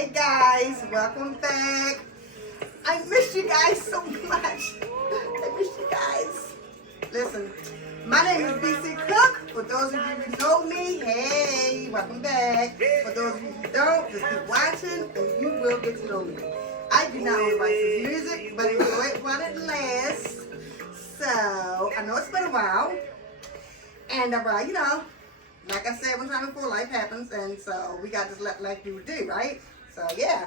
Hey guys, welcome back. I miss you guys so much. I miss you guys. Listen, my name is BC Cook. For those of you who know me, hey, welcome back. For those of you who don't, just keep watching and you will get to know me. I do not only write some music, but enjoy it while it lasts. So, I know it's been a while. And, you know, like I said one time before, life happens. And so, we got to let life do what it do, right? So, yeah.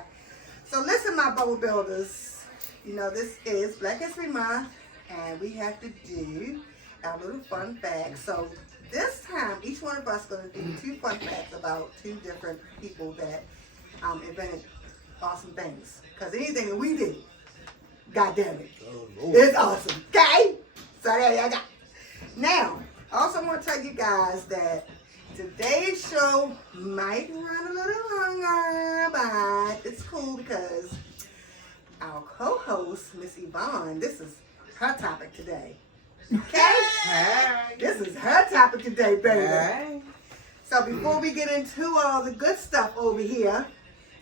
So, listen, my bubble builders. You know, this is Black History Month. And we have to do our little fun facts. So, this time, each one of us is going to do 2 fun facts about 2 different people that invented awesome things. Because anything that we do, God damn it, it's awesome. Okay? So there you go. Now, I also want to tell you guys that today's show might run a little longer, but it's cool because our co-host, Miss Yvonne, this is her topic today. Okay? Hey. This is her topic today, baby. Hey. So before we get into all the good stuff over here,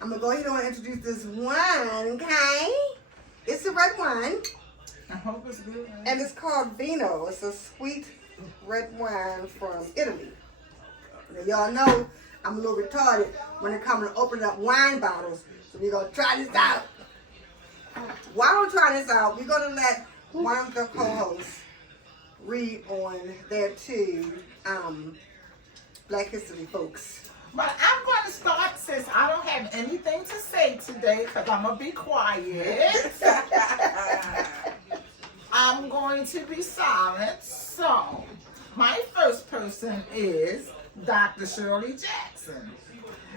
I'm going to go ahead and introduce this wine, okay? It's a red wine. I hope it's good. And it's called Vino. It's a sweet red wine from Italy. Now, y'all know I'm a little retarded when it comes to opening up wine bottles. So we're going to try this out. While we're trying this out, we're going to let one of the co-hosts read on their 2 Black History folks. But I'm going to start since I don't have anything to say today because I'm going to be quiet. I'm going to be silent. So, my first person is Dr. Shirley Jackson.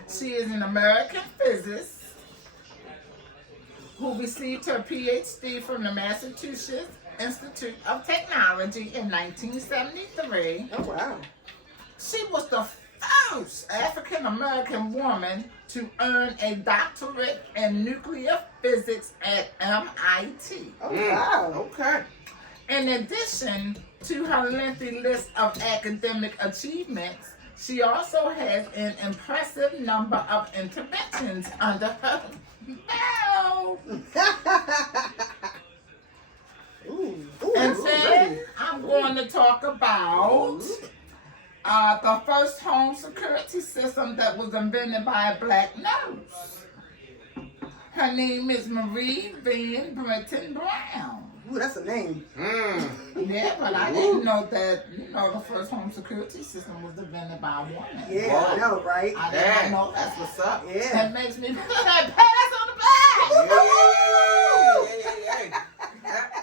She is an American physicist who received her PhD from the Massachusetts Institute of Technology in 1973. Oh, wow. She was the first African-American woman to earn a doctorate in nuclear physics at MIT. Oh, wow. Okay. In addition to her lengthy list of academic achievements, she also has an impressive number of interventions under her belt. And then I'm going to talk about the first home security system that was invented by a black nurse. Her name is Marie Van Britton Brown. Ooh, that's a name. Yeah, but I didn't know that, the first home security system was invented by a woman. Yeah, I know, right? I didn't know that. That's what's up. Yeah. That makes me feel like pass on the back.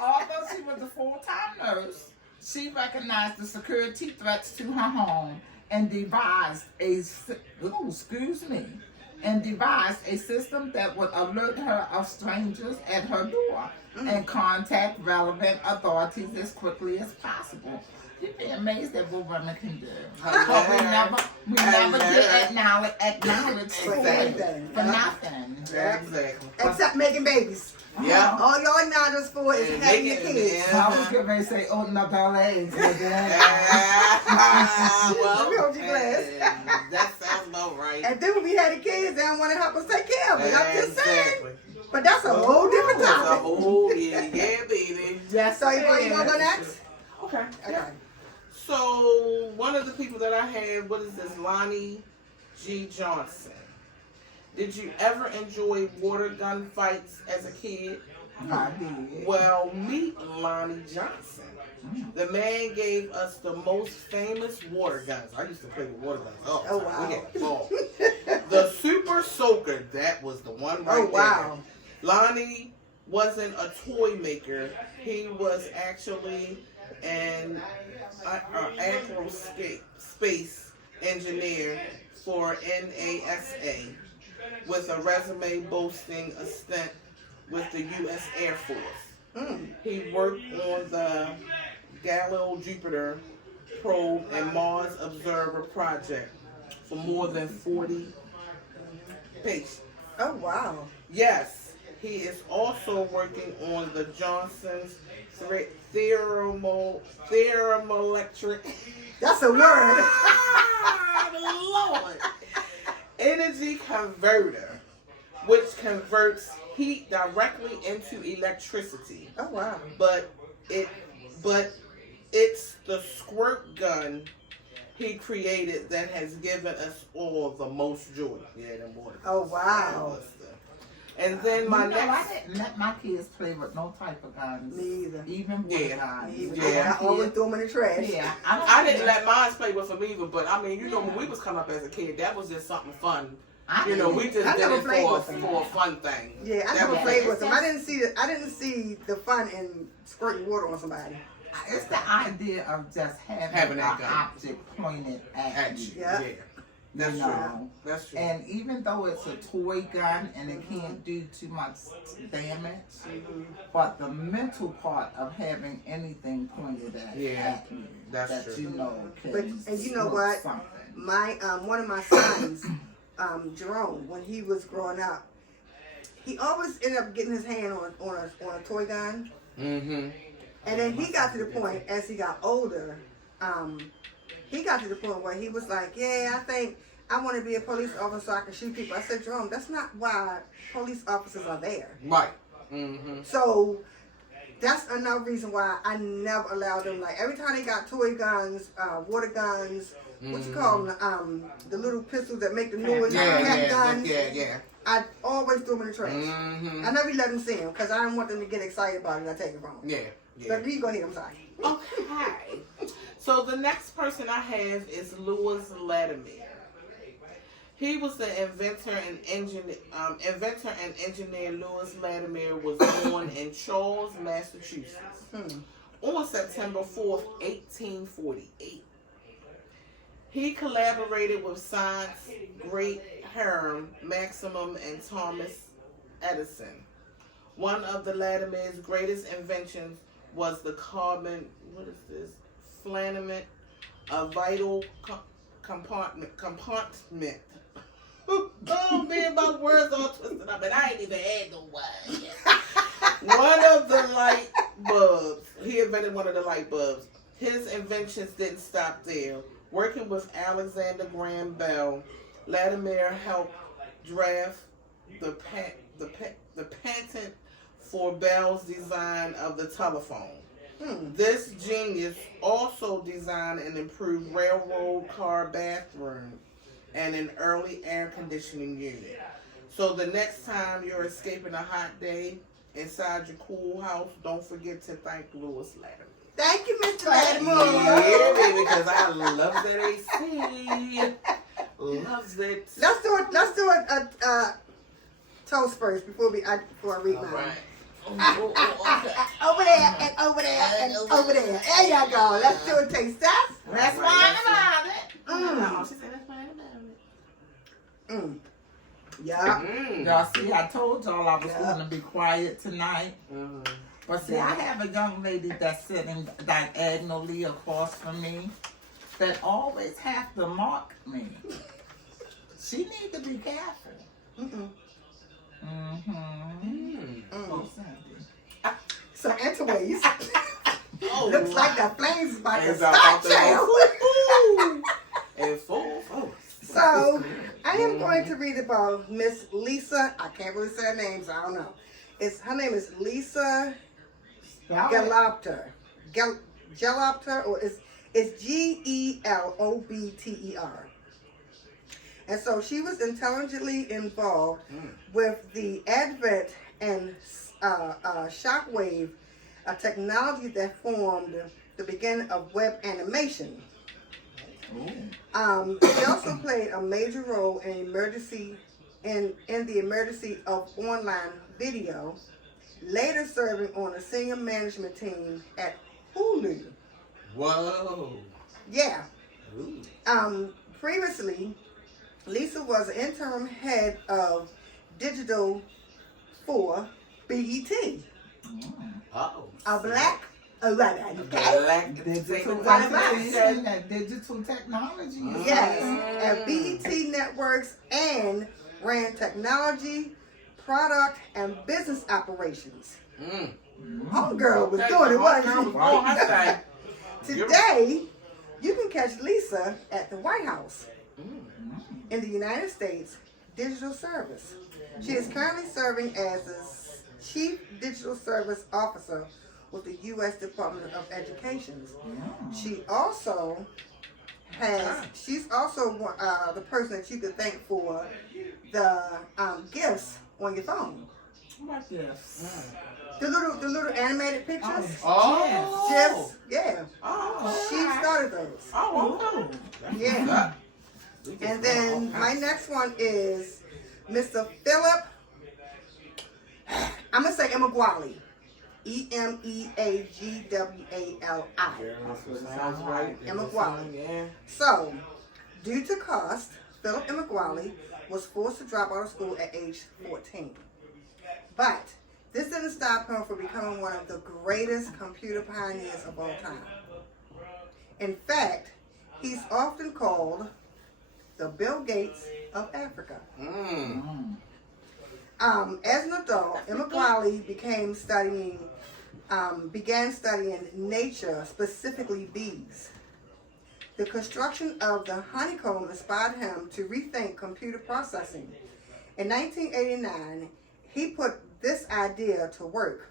Although she was a full-time nurse, she recognized the security threats to her home and devised a system that would alert her of strangers at her door and contact relevant authorities as quickly as possible. You'd be amazed at what women can do. But we never get acknowledged for nothing. Exactly. Except making babies. Yeah. All y'all acknowledge us for is And having your making- kids. yeah. I was getting ready to say, open up our legs. Well, Let me hold your glass. that sounds about right. And then when we had the kids, they don't want to help us take care of it. I'm just saying. Exactly. But that's a whole different That's a topic. whole, yeah, baby. Yes, So you want to go next? Okay. Okay. So, one of the people that I had, what is this, Lonnie G. Johnson. Did you ever enjoy water gun fights as a kid? I did. Well, meet Lonnie Johnson. The man gave us the most famous water guns. I used to play with water guns. Oh, wow. We had ball. The Super Soaker, that was the one right Oh, wow. there. Lonnie wasn't a toy maker. He was actually an aerospace engineer for NASA with a resume boasting a stint with the U.S. Air Force. He worked on the Galileo Jupiter probe and Mars Observer project for more than 40 patients. Oh, wow. Yes, he is also working on the Johnson's thermoelectric. That's a word. Lord. Energy converter which converts heat directly into electricity. Oh wow. But it, but it's the squirt gun he created that has given us all the most joy. Yeah, them water. Oh wow. And then my I next. didn't let my kids play with no type of guns. Me either. Even water Yeah. guns. Yeah. I always throw them in the trash. Yeah. I didn't let mine play with them either, but I mean, you know, when we was coming up as a kid, that was just something fun. You know, we just I did never it played for with them. a fun thing. Yeah, I That never was played it. with them. I didn't see the fun in squirting water on somebody. It's the idea of just having that an gun. object pointed at you. Yeah. That's You true. know. That's true. And even though it's a toy gun and it can't do too much damage, but the mental part of having anything pointed at you, that's that true. you know can But and you know smoke what? something. My one of my sons, Jerome, when he was growing up, he always ended up getting his hand on a toy gun. Mm-hmm. And then he got to the point as he got older, he got to the point where he was like, yeah, I think I want to be a police officer so I can shoot people. I said, Jerome, that's not why police officers are there. Right. Mm-hmm. So that's another reason why I never allowed them. Like every time they got toy guns, water guns, what you call them, the little pistols that make the noise, cat guns. Yeah. I always threw them in the trash. Mm-hmm. I never let them see them because I didn't want them to get excited about it. I take it from them. Yeah. But you go ahead. I'm sorry. Okay. So the next person I have is Louis Latimer. He was the inventor and engineer. Louis Latimer was born in Charles, Massachusetts, on September 4th, 1848. He collaborated with science great Hiram Maximum and Thomas Edison. One of the Latimer's greatest inventions was the carbon. What is this? Filament, a vital compartment. Oh man, my words all twisted up, and I ain't even had no wine yet. One of the light bulbs. He invented one of the light bulbs. His inventions didn't stop there. Working with Alexander Graham Bell, Latimer helped draft the patent for Bell's design of the telephone. This genius also designed and improved railroad car bathroom and an early air conditioning unit. So the next time you're escaping a hot day inside your cool house, don't forget to thank Louis Latimer. Thank you, Mr. Latimer. Yeah, baby, because I love that AC. Loves it. Let's do a toast first before I read mine. Right. Okay. Over there and over there and over there. There you go. Let's do a taste test. That's why about it. No, she said that's why about it. Yeah. Y'all see, I told y'all I was going to be quiet tonight. But see, I have a young lady that's sitting diagonally across from me that always have to mock me. She need to be careful. Oh, Sandy. So, anyways, Oh, looks like the flames is about to It's start, about to child. go. And full force. So, I am going to read about Miss Lisa. I can't really say her name, so I don't know. Her name is Lisa Gelobter. Gelobter, or it's Gelobter. And so she was intelligently involved with the advent and shockwave, a technology that formed the beginning of web animation. She also played a major role in the emergency of online video, later serving on a senior management team at Hulu. Whoa. Yeah. Previously, Lisa was an interim head of digital for BET. Oh. A black, okay? Black Digital Technology. Digital technology. Yes, at BET Networks, and ran technology, product, and business operations. Homegirl was doing it, wasn't she? Today, you can catch Lisa at the White House in the United States digital service. She is currently serving as the Chief Digital Service Officer with the U.S. Department of Education. She's also the person that you could thank for the gifts on your phone. What gifts? The little animated pictures. Oh, GIFs, yeah. Oh, She started those. oh, okay. Yeah. And then my next one is Mr. Philip. I'm gonna say Emeagwali. Emeagwali. Sounds right. Emeagwali. Yeah. So, due to cost, Philip Emeagwali was forced to drop out of school at age 14. But this didn't stop him from becoming one of the greatest computer pioneers of all time. In fact, he's often called the Bill Gates of Africa. As an adult, Emeagwali began studying nature, specifically bees. The construction of the honeycomb inspired him to rethink computer processing. In 1989, he put this idea to work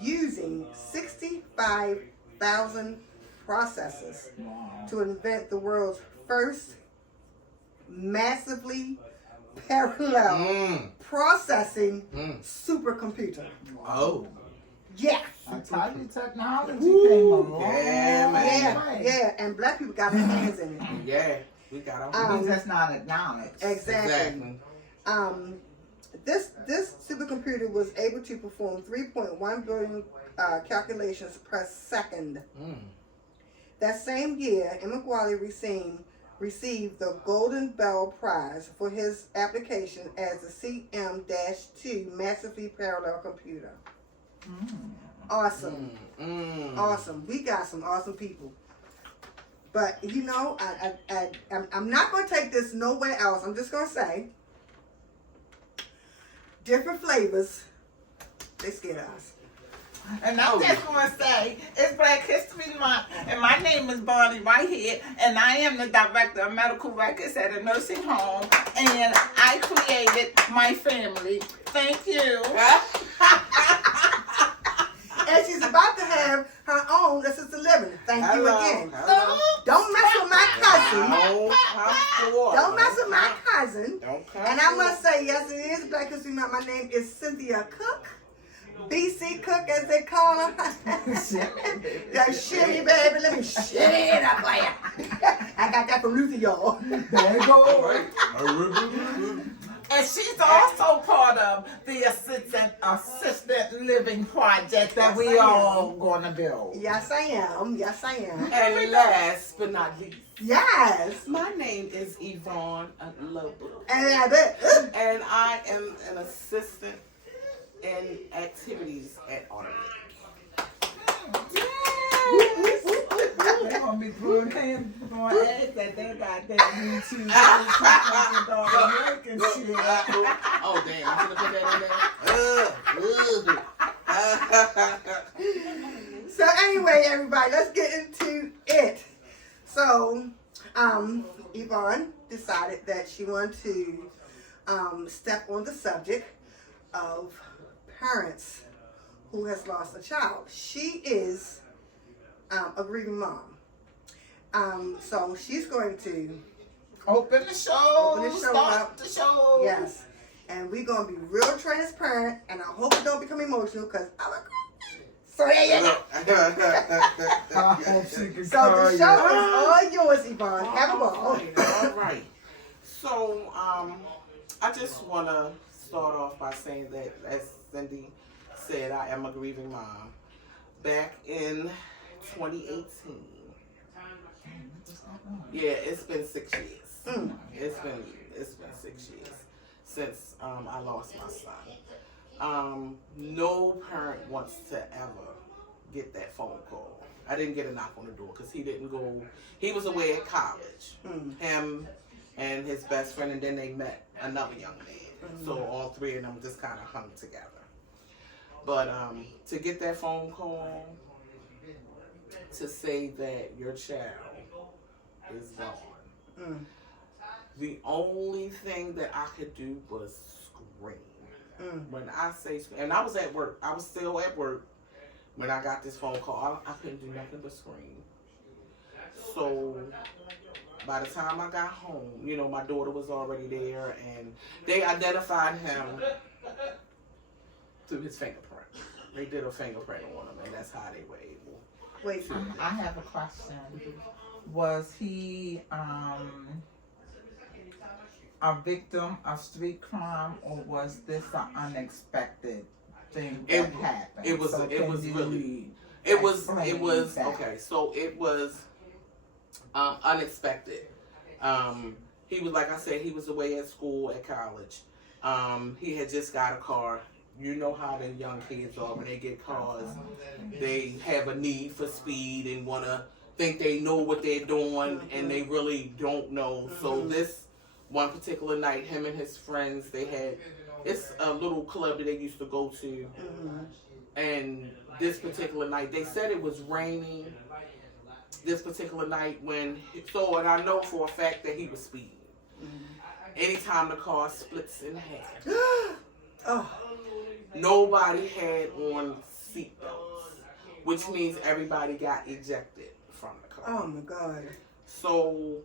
using 65,000 processors to invent the world's first massively parallel processing supercomputer. Oh. Yeah. I tell you, technology came a long Yeah, man. way. Yeah, and black people got their hands in it. Yeah, we got It means that's not acknowledged. Exactly. This supercomputer was able to perform 3.1 billion calculations per second. That same year, Emeagwali received the Golden Bell Prize for his application as the CM-2 massively parallel computer. Awesome. Awesome. We got some awesome people. But, you know, I'm not going to take this nowhere else. I'm just going to say, different flavors, they scare us. And I'm just going to say, it's Black History Month, and my name is Bonnie Whitehead, and I am the Director of Medical Records at a nursing home, and I created my family. Thank you. And she's about to have her own assisted living. Thank you again. Hello. Don't mess with my cousin. Don't mess with my cousin. Don't come And I must say, yes, it is Black History Month. My name is Cynthia Cook. BC Cook, as they call her. That shimmy, baby. Let me shimmy it up for you. I got that from Luther, y'all. There you go. And she's also part of the assisted living project that we all gonna build. Yes, I am. Yes, I am. And last but not least, Yes. my name is Yvonne Lobo. And And I am an assistant in activities at Automatic. They're gonna be throwing hands on eggs that they got that YouTube and shit. Oh damn! I'm gonna put that in there. So anyway, everybody, let's get into it. So, Yvonne decided that she wanted to step on the subject of parents who has lost a child. She is a grieving mom. So she's going to Open the show. Start up. the show. Yes. And we're going to be real transparent, and I hope it don't become emotional because I'm a girl. So there you go. So the show is all yours, Yvonne. Have a ball. All right. So, I just want to start off by saying that, as Cindy said, I am a grieving mom. Back in 2018. Yeah, it's been 6 years. It's been 6 years since I lost my son. No parent wants to ever get that phone call. I didn't get a knock on the door because he didn't go. He was away at college. Him and his best friend, and then they met another young man. So all three of them just kind of hung together. But to get that phone call to say that your child is gone, The only thing that I could do was scream. When I say scream, and I was at work. I was still at work when I got this phone call. I couldn't do nothing but scream. So by the time I got home, you know, my daughter was already there, and they identified him through his fingerprint. They did a fingerprint on him, and that's how they were able. Wait, I have a question. Was he a victim of street crime, or was this an unexpected thing that happened? It was. So It was can really. you It was. explain It was that? okay. So it was unexpected. He was, like I said, he was away at school, at college. He had just got a car. You know how the young kids are when they get cars. They have a need for speed and want to think they know what they're doing, and they really don't know. So this one particular night, him and his friends, it's a little club that they used to go to. And this particular night, they said it was raining. This particular night and I know for a fact that he was speeding. Anytime the car splits in half. Nobody had on seatbelts, which means everybody got ejected from the car. oh my God. So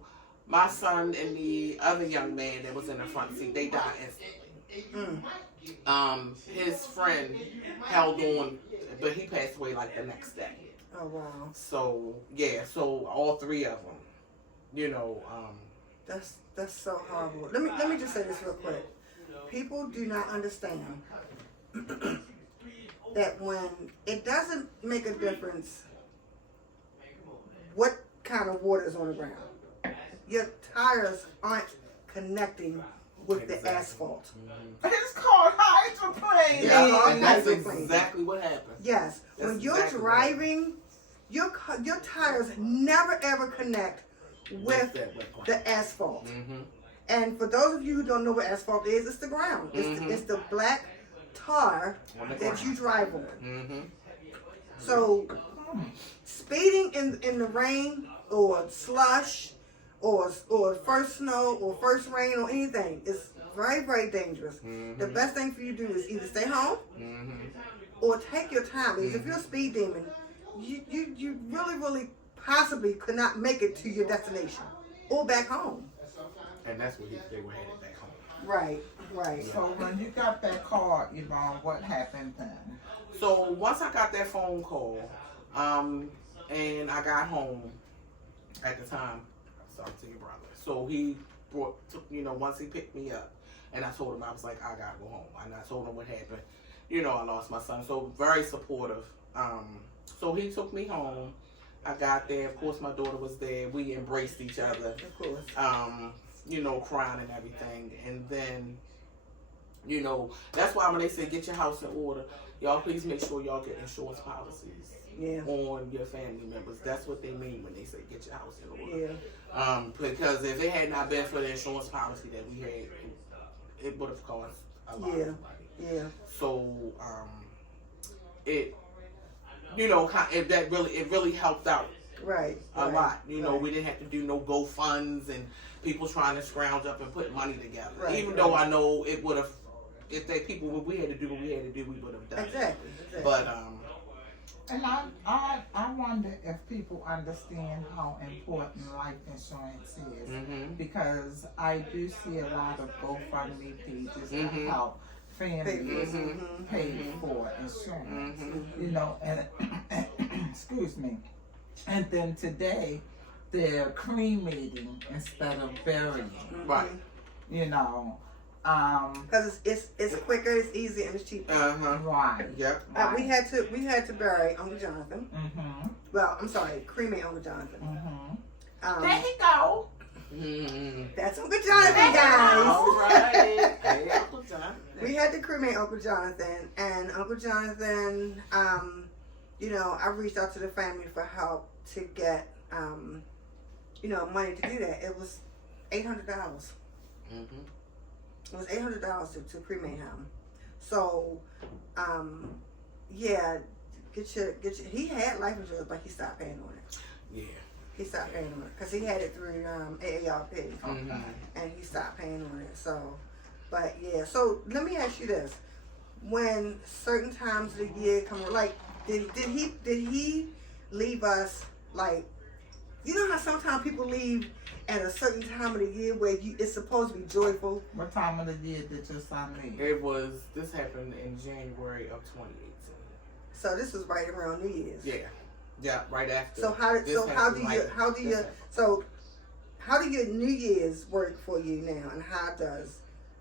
my son and the other young man that was in the front seat, they died instantly. His friend held on, but he passed away like the next day. Oh wow. So yeah, so all three of them, you know. That's so horrible. Let me just say this real quick. People do not understand that when it doesn't make a difference what kind of water is on the ground. Your tires aren't connecting with the asphalt. It's called hydroplane. Yeah, and that's hydroplane. exactly what happened. Yes, That's when you're exactly driving, your tires never ever connect with the asphalt. And for those of you who don't know what asphalt is, it's the ground. It's the black tar that you drive on. So speeding in the rain or slush or first snow or first rain or anything is very, very dangerous. The best thing for you to do is either stay home or take your time. Because if you're a speed demon, you really, really possibly could not make it to your destination or back home. And that's what they were headed back home. Right. So when you got that call, Yvonne, what happened then? So once I got that phone call, and I got home at the time, I was talking to your brother. So he once he picked me up, and I told him, I was like, I gotta go home. And I told him what happened. You know, I lost my son. So very supportive. So he took me home. I got there. Of course, my daughter was there. We embraced each other. Of course. You know, crying and everything. And then, you know, that's why when they say get your house in order, y'all please make sure y'all get insurance policies on your family members. That's what they mean when they say get your house in order. Yeah. Because if it had not been for the insurance policy that we had, it would have cost a lot of money. Yeah. So, it really helped out. Right. A lot. You know, we didn't have to do no GoFunds and people trying to scrounge up and put money together. Right, Even though I know it would have, if what we had to do, we would have done. Exactly. But and I wonder if people understand how important life insurance is, because I do see a lot of GoFundMe pages that help families pay for insurance. You know, and excuse me. And then today, they're cremating instead of burying. Right. You know. Because it's quicker, it's easier, and it's cheaper. Right. Yep. Right. We had to bury Uncle Jonathan. Well, I'm sorry, cremate Uncle Jonathan. There he go. That's Uncle Jonathan, guys. All right. Hey, Uncle Jonathan. We had to cremate Uncle Jonathan, and Uncle Jonathan, you know, I reached out to the family for help to get, you know, money to do that. It was $800. It was $800 to cremate him. So, yeah, get your. He had life insurance, but he stopped paying on it. Yeah. He stopped paying on it because he had it through AARP, Mhm. and he stopped paying on it. So, but yeah. So let me ask you this: when certain times of the year come, like, did he leave us like? You know how sometimes people leave at a certain time of the year where it's supposed to be joyful. What time of the year did your son leave? This happened in January of 2018. So this was right around New Year's. Yeah, right after. So how do your New Year's work for you now, and how does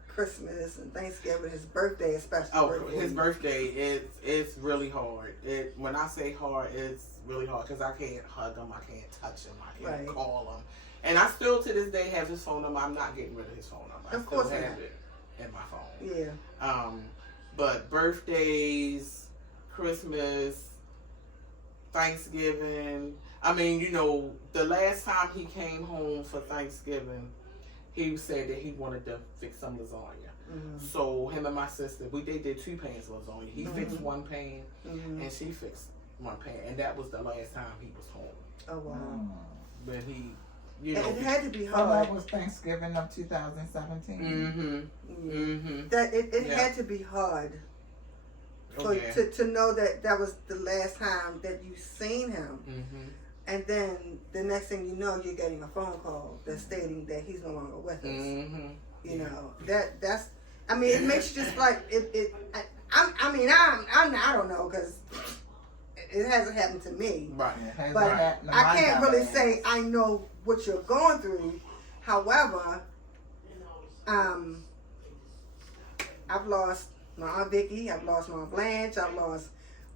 Christmas and Thanksgiving, his birthday especially? His birthday it's really hard. When I say hard, it's really hard because I can't hug him, I can't touch him, I can't call him, and I still to this day have his phone number. I'm not getting rid of his phone number. Of course I still have it in my phone. Yeah. But birthdays, Christmas, Thanksgiving. I mean, you know, the last time he came home for Thanksgiving, he said that he wanted to fix some lasagna. Mm-hmm. So him and my sister, they did 2 pans of lasagna. He fixed 1 pan, and she fixed 1 pan, and that was the last time he was home. Oh wow! But he, you know, it had to be So hard. that was Thanksgiving of 2017. That it had to be hard for to know that was the last time that you seen him. And then the next thing you know, you're getting a phone call that's stating that he's no longer with us. You know, that's. I mean, it makes you just like it. I don't know because it hasn't happened to me. Right. But I can't really say I know what you're going through. However, I've lost my Aunt Vicky. I've lost my Aunt Blanche. I've lost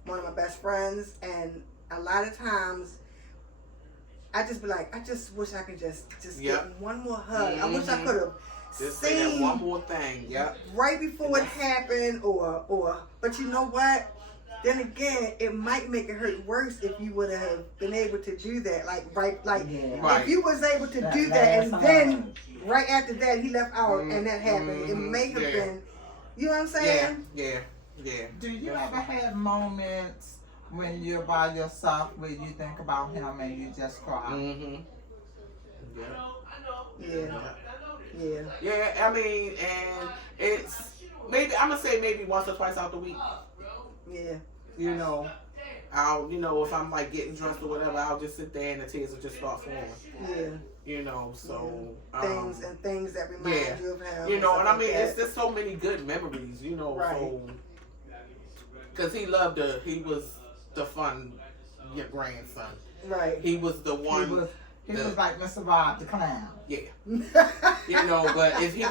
one of my best friends, and a lot of times. I just be like, I just wish I could just get one more hug. I wish I could have just seen say that one more thing. Right before it happened, or. But you know what? Then again, it might make it hurt worse if you would have been able to do that. If you was able to do that, and then right after that he left out, and that happened, it may have been. You know what I'm saying? Yeah. Do you ever have moments when you're by yourself where you think about him and you just cry? Yeah. I mean, and it's maybe I'm gonna say maybe once or twice out the week. Yeah. You know, if I'm like getting dressed or whatever, I'll just sit there and the tears will just start flowing. Yeah. You know, so things that remind you of him. You know, and I mean, it's just so many good memories. You know, so because he was the fun, your grandson. Right. He was the one. He was like Mr. Bob the Clown. Yeah. You know, but if he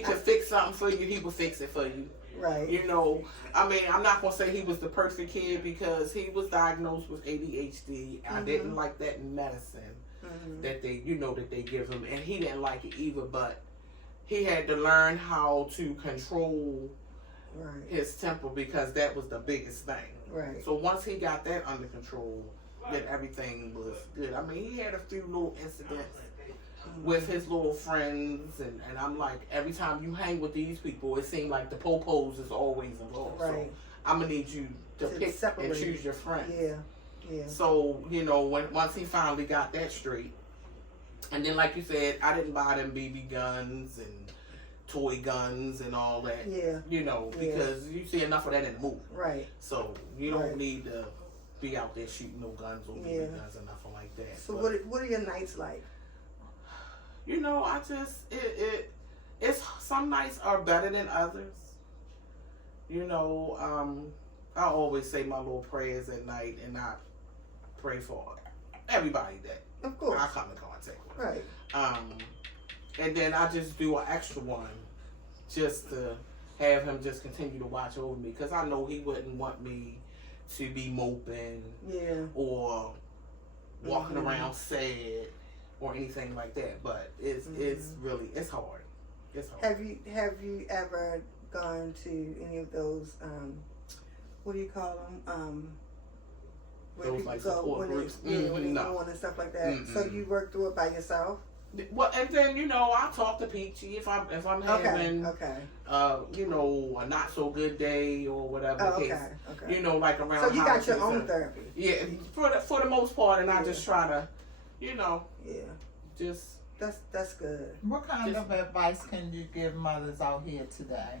could fix something for you, he would fix it for you. Right. You know, I mean, I'm not gonna say he was the perfect kid because he was diagnosed with ADHD. I didn't like that medicine that they give him, and he didn't like it either. But he had to learn how to control his temper because that was the biggest thing. Right. So once he got that under control, then everything was good. I mean, he had a few little incidents with his little friends, and I'm like, every time you hang with these people, it seems like the po-pos is always involved. Right. So I'm gonna need you to pick separate and choose your friends. Yeah. So, you know, once he finally got that straight, and then like you said, I didn't buy them BB guns and toy guns and all that. Yeah. You know, because you see enough of that in the movie. Right. So you don't need to be out there shooting no guns or BB guns or nothing like that. So what are your nights like? You know, I just it's some nights are better than others. You know, I always say my little prayers at night, and I pray for everybody that of course I come in contact with. Right. And then I just do an extra one just to have him just continue to watch over me, because I know he wouldn't want me to be moping or walking around sad or anything like that. But it's really hard. It's hard. Have you ever gone to any of those what do you call them? Where Those people like go support when groups? when they No. go on and stuff like that. So you work through it by yourself? Well, and then I talk to Peachy if I'm having you know, a not so good day or whatever the case. Okay. You know, like around. So you got your own therapy. Yeah, for the most part, and I just try to you know, Yeah. just That's good. What kind Just- of advice can you give mothers out here today?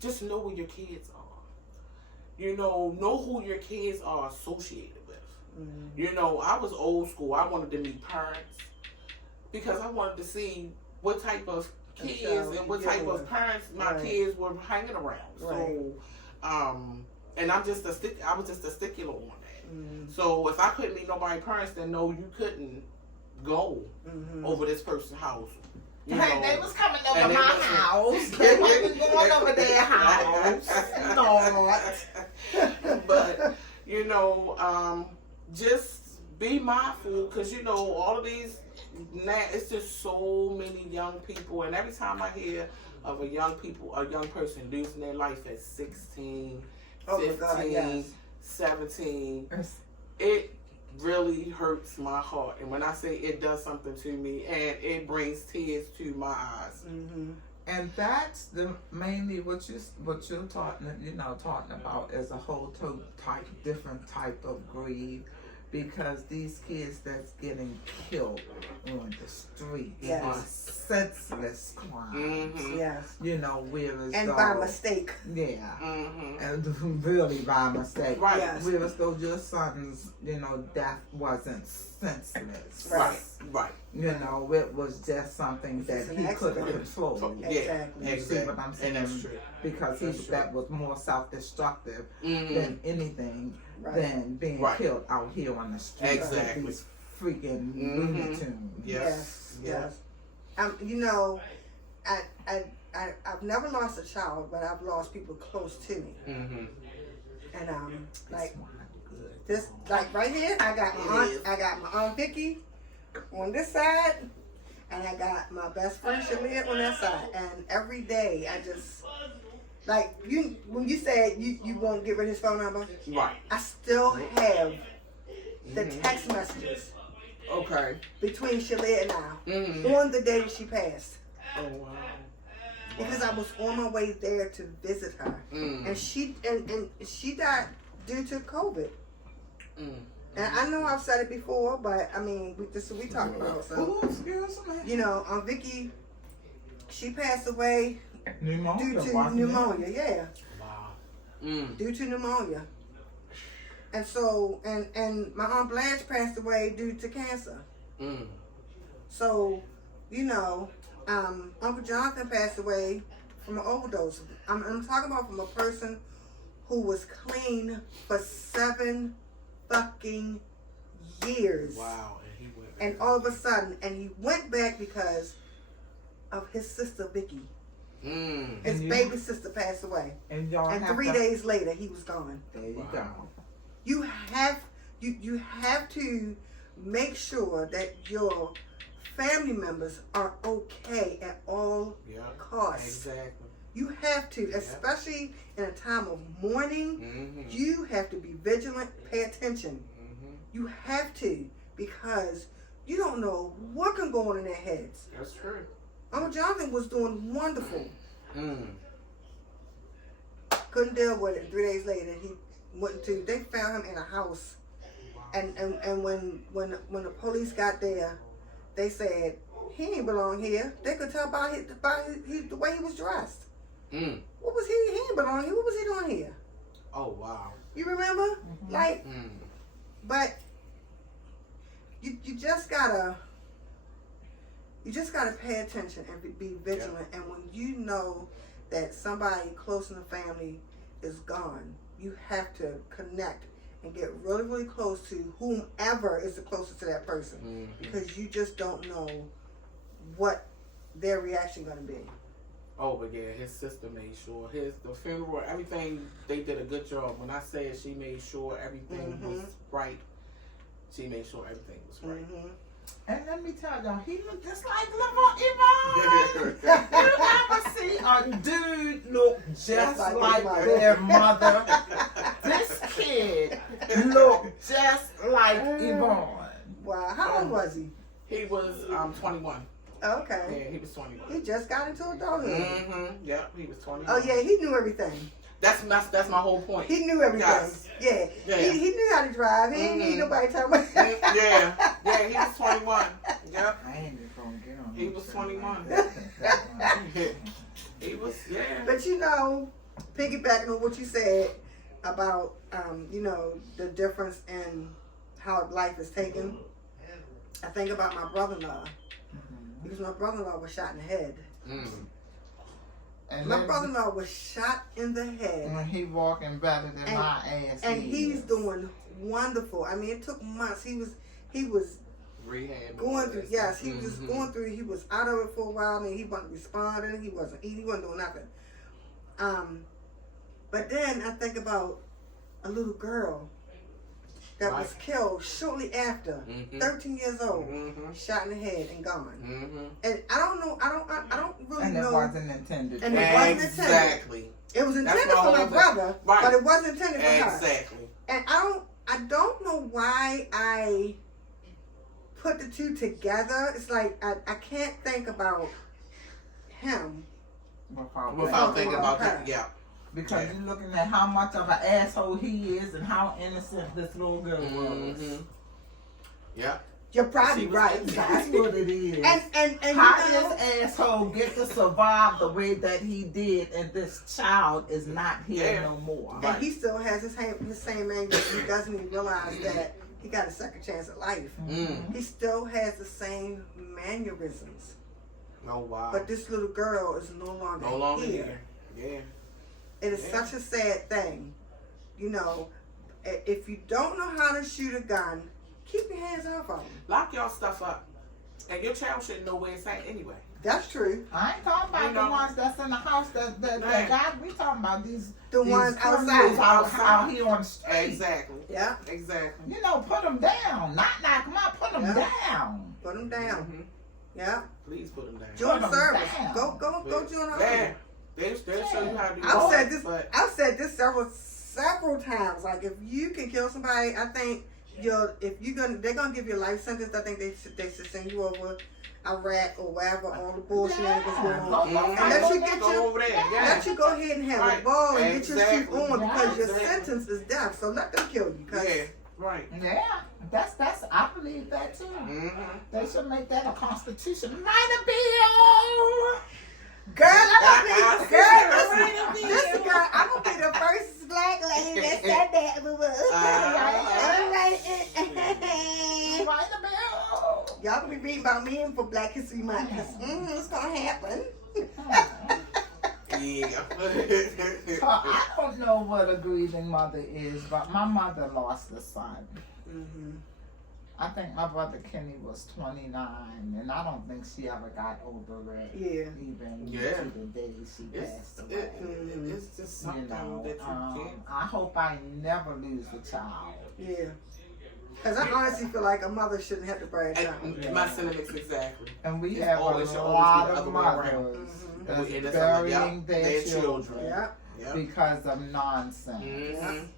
just know where your kids are. You know who your kids are associated with. Mm-hmm. You know, I was old school. I wanted to meet parents because I wanted to see what type of kids and what type of parents my kids were hanging around. So, and I was just a stickler on that. Mm-hmm. So if I couldn't meet nobody's parents, then no, you couldn't go over this person's house. You know, They was coming over and my they wasn't- house. They wasn't going over their house. Lord. But you know, just be mindful because you know all of these. Now it's just so many young people, and every time I hear of a young person losing their life at 16, 15, 17, it really hurts my heart. And when I say it does something to me, and it brings tears to my eyes. Mm-hmm. And that's mainly what you're talking about is a whole different type of grief, because these kids that's getting killed on the street are senseless crimes. Mm-hmm. Yes. You know, whereas And by mistake. yeah, Mm-hmm. and really by mistake. Right. Yes. Whereas though your son's, death wasn't senseless. Right. You know, it was just something that It's an he couldn't accident. control. Yeah, Exactly. You see what I'm saying? And that's true. Because That's true. that was more self-destructive Mm-hmm. than anything than being killed out here on the street. Exactly. With these freaking Mhm. Looney Tunes. Yes. You know, I've never lost a child, but I've lost people close to me. Mm-hmm. And like That's why I'm good. this, like right here, I got my aunt Vicky on this side, and I got my best friend Shalia on that side. And every day, I just like when you said you won't get rid of his phone number, Right. I still have the text messages Okay. between Shalia and I Mm-hmm. on the day that she passed. Oh wow. Because I was on my way there to visit her, and she died due to COVID. And I know I've said it before, but I mean, this is what we talking about. So, Oh, excuse me. you know, Vicky, she passed away Pneumonia. due to wasn't it? pneumonia. Yeah, Wow. due to pneumonia. And so, and my aunt Blanche passed away due to cancer. So, you know, Uncle Jonathan passed away from an overdose. I'm talking about from a person who was clean for 7 fucking years. Wow. And he went. And all of a sudden, and he went back because of his sister Vicky. His And baby sister passed away. And y'all And have 3 to, days later, he was gone. There you Wow. go. You have to make sure that your family members are okay at all costs. Exactly. You have to, especially in a time of mourning, you have to be vigilant, pay attention. You have to, because you don't know what can go on in their heads. That's true. Uncle Jonathan was doing wonderful. Couldn't deal with it. 3 days later, he went to. They found him in a house, and when the police got there, they said he didn't belong here. They could tell by the way he was dressed. What was he? He didn't belong here. What was he doing here? Oh wow. You remember? Like, but you just gotta pay attention and be vigilant. And when you know that somebody close in the family is gone, you have to connect and get really, really close to whomever is the closest to that person, because you just don't know what their reaction gonna be. Oh, but yeah, his sister made sure the funeral, everything, they did a good job. When I said she made sure everything was right, she made sure everything was right. And let me tell y'all, he looked just like Yvonne. You ever see a dude look just like their mother? This kid looked just like Yvonne. Wow, how old was he? He was 21. Okay. Yeah, he was 21. He just got into adulthood. Yep, he was 21. Oh yeah, he knew everything. That's my whole point. He knew everything. Yes. Yeah. Yeah. He knew how to drive. He didn't need nobody telling him. Yeah. Yeah, he was 21. Yep. I ain't even gonna get on. He was 21. He was, yeah. But you know, piggybacking on what you said about, you know, the difference in how life is taken, I think about my brother-in-law. Because my brother-in-law was shot in the head. And My brother-in-law was shot in the head. when he walking better than my ass. And he's is. doing wonderful. I mean, it took months. He was Rehab. going through, yes, he was going through, he was out of it for a while. I mean, he wasn't responding, he wasn't eating, he wasn't doing nothing. But then I think about a little girl that was killed shortly after, 13 years old, shot in the head and gone. And I don't know, I don't really And know. it wasn't intended. And it wasn't intended. Exactly. It was intended That's my for my whole thing. brother, Right. but it wasn't intended for her. Exactly. And I don't know why I put the two together. It's like I can't think about him Without thinking about her. that, yeah. Because you're looking at how much of an asshole he is and how innocent this little girl was. Yeah. You're probably She was right. innocent. That's what it is. And How you know, this asshole get to survive the way that he did, and this child is not here no more. and he still has his same anger. He doesn't even realize that he got a second chance at life. He still has the same mannerisms. Oh, wow. But this little girl is no longer here. Yeah. It is such a sad thing. You know, if you don't know how to shoot a gun, keep your hands off of them. Lock y'all stuff up. And your child shouldn't know where it's at anyway. That's true. I ain't talking about the ones that's in the house that got. We talking about these Ones criminals outside. out here on the street. Exactly. Yeah. Exactly. You know, put them down, not knock them out. Put them down. Put them down. Yeah. Please put them down. Join Put 'em service. down. Go join our Yeah. They'll show you how to do I've said this several times. Like, if you can kill somebody, I think they're gonna give you a life sentence. I think they should send you over Iraq or wherever all the bullshit is going on. And let you get Go over there. Yeah. let you go ahead and have a ball and get your shit Exactly. on, because your Exactly. sentence is death. So let them kill you. 'Cause Yeah. Right. Yeah, that's. I believe that too. They should make that a constitution. Write a bill. Girl, I'm gonna be the first black lady that said that. Write a bill. Y'all gonna be reading about me for Black History Month. It's gonna happen. Yeah. So I don't know what a grieving mother is, but my mother lost a son. I think my brother Kenny was 29, and I don't think she ever got over it. Yeah. Even Yeah. to the day she passed away. It's just something that you can't. I hope I never lose a child. Yeah. Because I honestly feel like a mother shouldn't have to bury a child. And my sentiments exactly. And we It's have a always- should always lot be the of other way around. mothers And that's that's burying their their children. children Yeah. Yep. because of nonsense.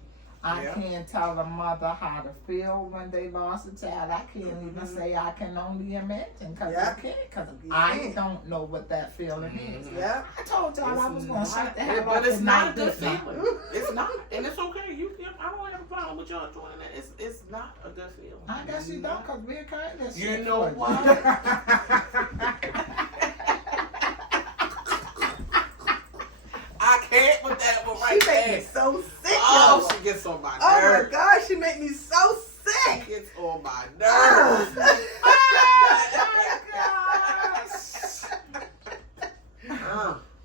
I Yeah. can't tell a mother how to feel when they lost a child. I can't even say I can only imagine, because Yeah. I can't, because You I can't. don't know what that feeling is. Yeah. I told y'all I was going to shut the hell up. But it's and not a good did not. feeling. It's not, and it's okay. I don't have a problem with y'all doing that. It's not a good feeling. I guess you don't, because we're kind of You know what? I can't with that one right She make me there. so sick. Oh, y'all. she gets on my Oh nerves. my God, she make me so She sick. gets on my nerves.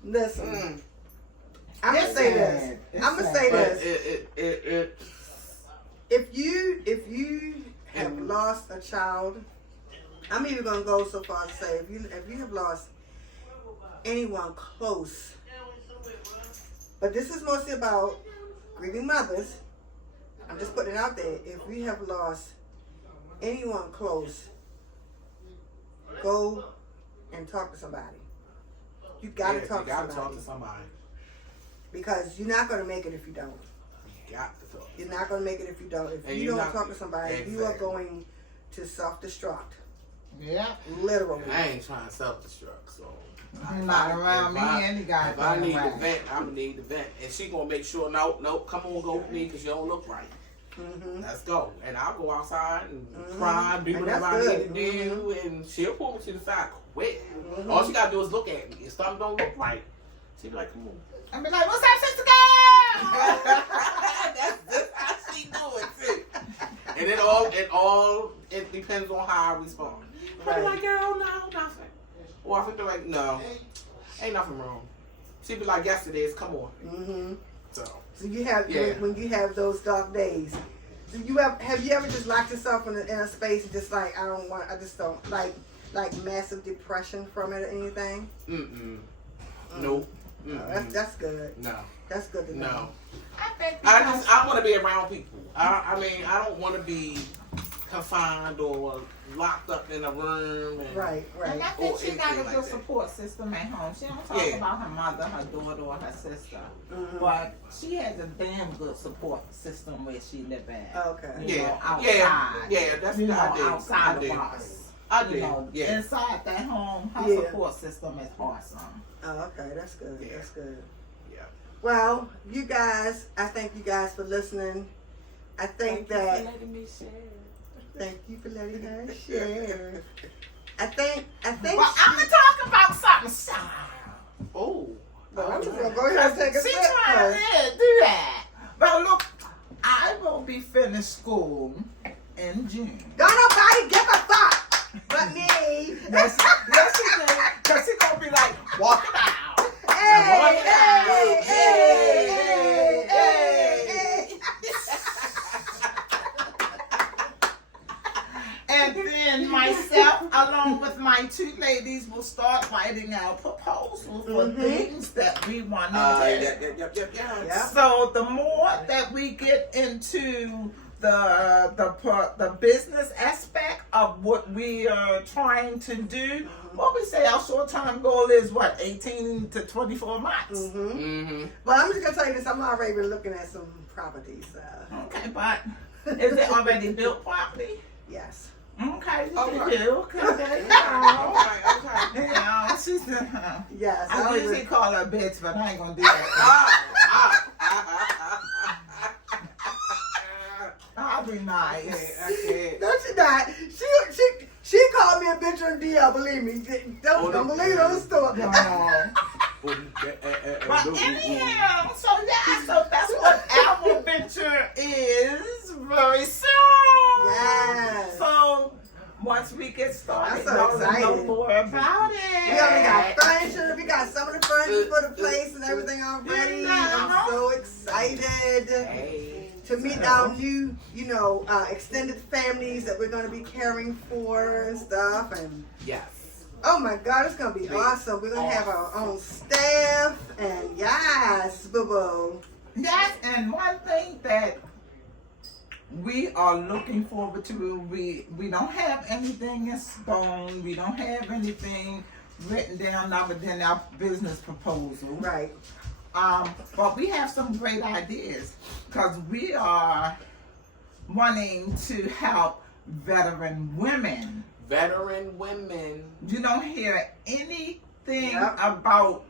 Listen, I'm gonna say this. I'm gonna say But this. If you have lost a child, I'm even gonna go so far as to say if you have lost anyone close, but this is mostly about grieving mothers. I'm just putting it out there. If you have lost anyone close, go and talk to somebody. You gotta talk to somebody. Because you're not gonna make it if you don't. You got to talk. You're not gonna make it if you don't. If And you you're don't not- talk to somebody, you are Exactly. going to self-destruct. Yeah. Literally. I ain't trying to self-destruct, so. He's not around me any guy. If I need to vent, I'm gonna need to vent, and she gonna make sure. Nope, come on, go with me because you don't look right. Let's go, and I'll go outside and cry, do whatever I need to do, and she'll pull me to the side quick. All she gotta do is look at me. If something don't look right, she be like, "Come on." I be like, "What's up, sister girl?" That's how she do it too. And it depends on how I respond. I be like, "Girl, no, nothing." Or I feel like, "No, ain't nothing wrong." She be like, "Yes, it is. Come on." So you have when you have those dark days. Have you ever just locked yourself in a space and just like I just don't like massive depression from it or anything? Nope. That's good. No. That's good to know. No. I want to be around people. I mean, I don't want to be confined or locked up in a room. Right. And I think she got a good support system at home. She don't talk about her mother, her daughter, or her sister. But she has a damn good support system where she live at. Okay. You know, outside. Yeah, that's you know, I do. outside I of do. us. I do. You know, inside that home, her support system is awesome. Oh, okay, that's good. Yeah. That's good. Yeah. Well, you guys, I thank you guys for listening. I think that. Thank you for letting me share. Thank you for letting her share. I think. Well, I'm gonna talk about something. Oh. But I'm just gonna go ahead and take a She sip. trying to do that. But look, I will be finished school in June. Don't nobody give a fuck but me. Yes, she did. Cause she gonna be like walking out. Hey, Walking hey, out. hey. And then myself, along with my two ladies, will start writing out proposals for things that we want to do. Yeah. So the more that we get into the business aspect of what we are trying to do, what we say our short-term goal is what, 18 to 24 months. Well, I'm just gonna tell you this. I'm already looking at some properties. Okay, but is it already built property? Yes. Okay, you Okay. do. Okay, there you go. Okay. You know, she's Yes. I usually call her a bitch, but I ain't gonna do that. I'll be nice. Okay. No, she not. She called me a bitch on DL. Believe me. Don't believe those stories. But anyhow, so that's what our venture is very soon. Yes. So once we get started, I'm so know excited. more about it. We already got furniture. We got some of the furniture for the place and everything already. I'm so excited to meet our new, extended families that we're going to be caring for and stuff. And Yes. oh my God, it's going to be awesome. We're going to have our own staff. And yes, boo-boo. Yes, and one thing that we are looking forward to, we don't have anything in stone. We don't have anything written down other than our business proposal. Right. But we have some great ideas because we are wanting to help veteran women. Veteran women. You don't hear anything about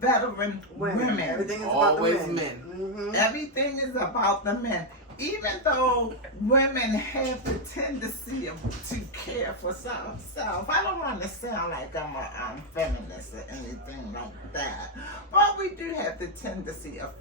veteran women. Everything is Always about the men. Mm-hmm. Everything is about the men. Even though women have the tendency to care for self. I don't want to sound like I'm a feminist or anything like that. But we do have the tendency of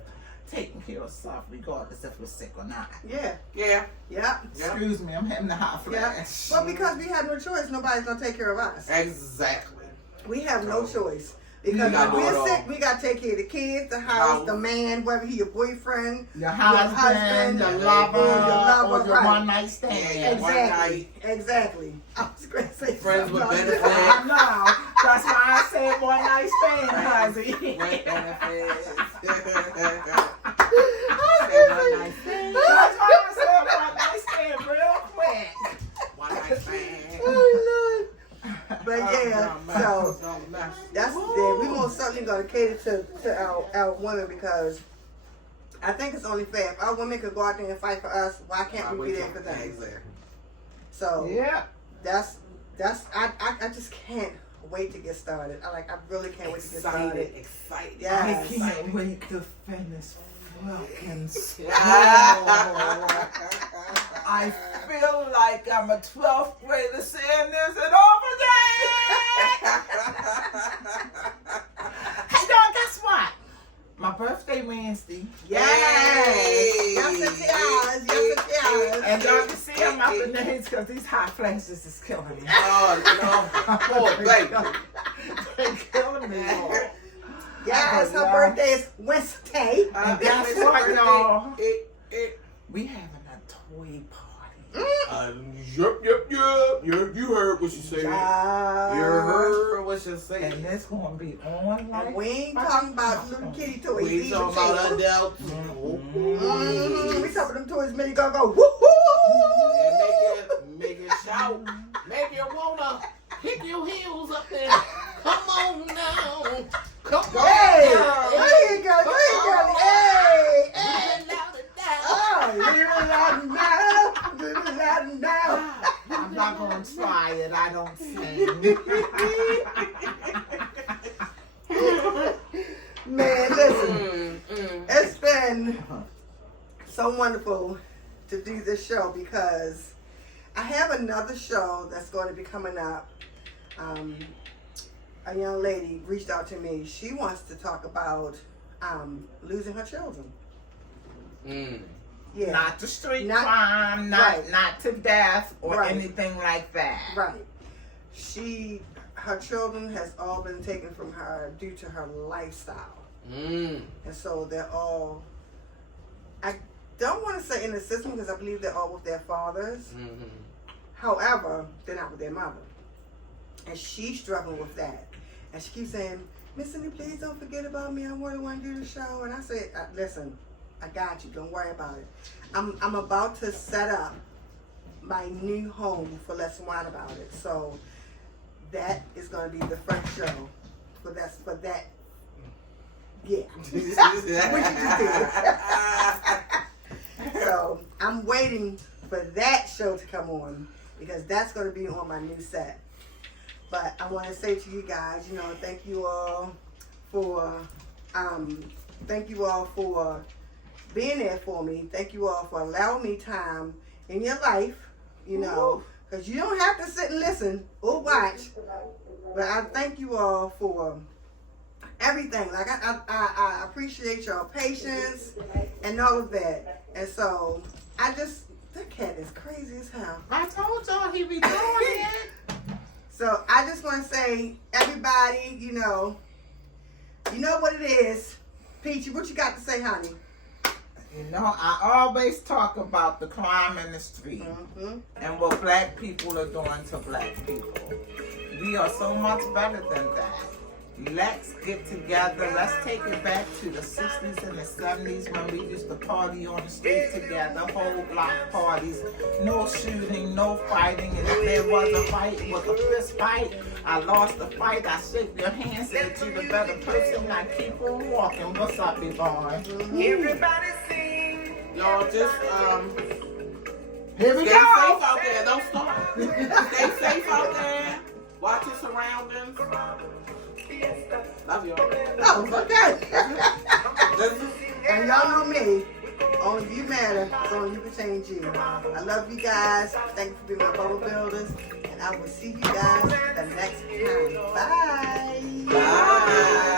taking care of self regardless if we're sick or not. Yeah. Yeah. Yeah. Excuse me, I'm having a hot Yeah. flash. Well, because we have no choice, nobody's going to take care of us. Exactly. We have no choice. Because gotta if do it we're all. sick, we got to take care of the kids, the house, the man, whether he your boyfriend, Your husband, your lover, or your right. one night stand. One night. Exactly. I was going to say Friends with something benefits. I know. That's why I said one night stand, Huzzy. With benefits. One night stand. That's why I said one night stand real quick. One night stand. Oh, Lord. But yeah, so Don't mess. that's it. We most certainly going to cater to our women because I think it's only fair. If our women could go out there and fight for us, why can't we be there for them? Exactly. So Yeah. that's I just can't wait to get started. I really can't wait to get started. Excited. Yes. I can't wait to finish fucking school. I feel like I'm a 12th grader saying this and over again. Hey, y'all, guess what? My birthday Wednesday. Yes. Yes. And y'all can see I'm up in the heat because these hot flashes is killing me. Oh, poor baby. They're killing me, Lord. Yes, her birthday is Wednesday. And guess what, y'all? We having a toy party. Yup. You heard what she said. You heard what she said. And it's going to be on like... And we ain't talking about little kitty toys. We talking about adults. We talking them toys, Minnie gonna go woo-hoo! And make it shout. Make you wanna kick your heels up there. Come on now. Come on Hey! now. There you go. Hey! Leave it out now. I'm not going to try it. I don't sing. Man, listen. It's been so wonderful to do this show because I have another show that's going to be coming up. A young lady reached out to me. She wants to talk about losing her children. Yeah. Not to street crime, not to death or anything like that. Right. Her children has all been taken from her due to her lifestyle. And so they're all, I don't want to say in the system because I believe they're all with their fathers. However, they're not with their mother. And she's struggling with that. And she keeps saying, Miss Cindy, please don't forget about me. I really want to do the show. And I said, listen, I got you. Don't worry about it. I'm about to set up my new home for Let's Wine About It. So that is going to be the first show for that. Yeah. What you just did. So I'm waiting for that show to come on because that's going to be on my new set. But I want to say to you guys, thank you all for being there for me. Thank you all for allowing me time in your life, because you don't have to sit and listen or watch. But I thank you all for everything. Like I appreciate your patience and all of that. And so that cat is crazy as hell. I told y'all he be doing it. So I just want to say, everybody, you know what it is. Peachy, what you got to say, honey? I always talk about the crime in the street and what black people are doing to black people. We are so much better than that. Let's get together. Let's take it back to the 60s and the 70s when we used to party on the street together, whole block parties, no shooting, no fighting. And if there was a fight, it was a fist fight. I lost the fight. I shake your hand, said you're the better person. I keep on walking. What's up, Yvonne? Everybody sing. Y'all just Here we stay go. safe out there. Don't stop. Stay safe out there. Watch your surroundings. Love y'all. Oh, okay. And y'all know me. Only you matter. It's only you can change you. I love you guys. Thank you for being my bubble builders. And I will see you guys the next time. Bye. Bye.